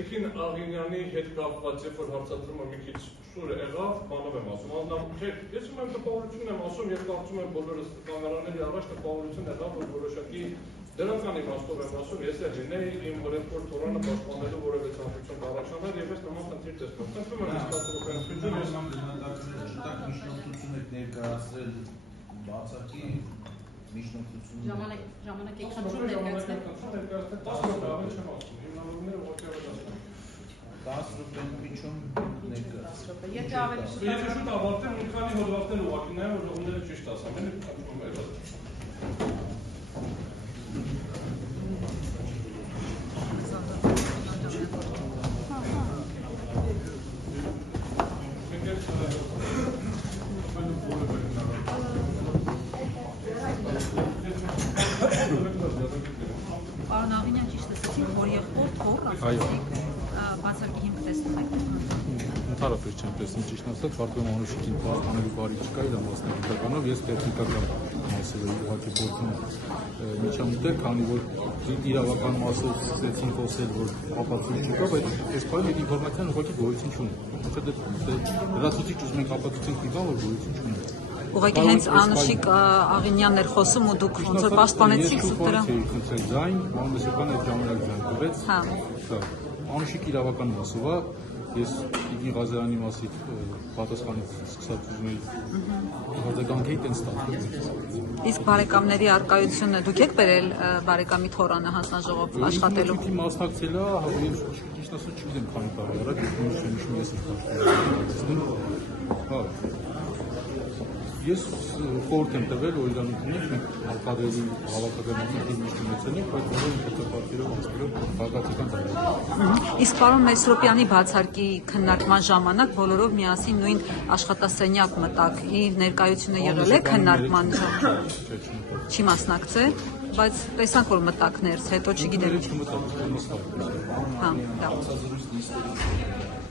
Տիկին Աղինյանի հետ կապված, երբ որ հարցադրումը մի քիչ սուր եղավ, բանով եմ ասում, ես ում եմ տպավորություն եմ ասում, ես կարծում եմ բոլորս կամերաների առաջ տպավորություն եղավ, որ որոշակի դրական իմաստով եմ ասում, ես էլ լինեի իմ հորեղբոր թորանը պաշտպանելու որևէ ցանկություն կառաջանար եւ ես նման խնդիր տեսնում։ Խնդրում եմ ներկայացրել բացակի միջնորդություն ժամանակ եք խնդրում ներկայացնել 10 րոպե միջում ներկայացրել։ Եթե ավելի շուտ ավարտեմ, մի քանի հոդվածներ ուղղակի նայեմ, որ ժողովները ճիշտ ասեմ, էլի խնդրում եմ։ Պարոն Աղինյան, ճիշտ ասեցիք, որ եղբոր թոռը բացարկի հիմք տեսնում եք։ Ընդհանրապես չեմ տեսնում, ճիշտ ասած, Վարդգոն Մանուշիկին պաշտպանելու բարի չկա իր մասնագիտականով, ես տեխնիկական մասով եմ ուղղակի փորձում միջամտել, քանի որ իրավական մասով սկսեցին խոսել, որ ապացույց չկա, բայց այս բանը այդ ինֆորմացիան ուղղակի գոյություն չունի։ Լրացուցիչ ուզում ենք ապացուցենք մի բան, որ գոյություն չունի։ Ուղղակի հենց Անուշիկ Աղինյանն էր խոսում ու դուք ոնց որ պաշտպանեցիք դրա։ Խնդրել ձայն, մանուշական այդ ժամանակ ձայն տվեց։ Հա։ Անուշիկ իրավական մասով է, ես Իգին Ղազարյանի մասի պատասխանից սկսած ուզում էի արձագանքեի տենց ստացվեց։ Իսկ բարեկամների արկայությունը դուք եք բերել բարեկամի թորանը հանձնաժողով աշխատելու։ Ինքը մասնակցել է, ես ճիշտ ասած չգիտեմ քանի տարի առաջ, ես խորհուրդ եմ տվել, որ իրանությունից մենք արկադերի հավաքականների միշտ ունեցնենք, բայց բոլոր ինքնապարտերով անցնելով քաղաքացիական տարբեր։ Իսկ պարոն Մեսրոպյանի բացարկի քննարկման ժամանակ բոլորով միասին նույն աշխատասենյակ մտաք, իր ներկայությունը եղել է քննարկման ժամանակ։ Չի մասնակցել, բայց տեսանք որ մտաք ներս, հետո չգիտեմ։ Չմտա, Հա, լավ։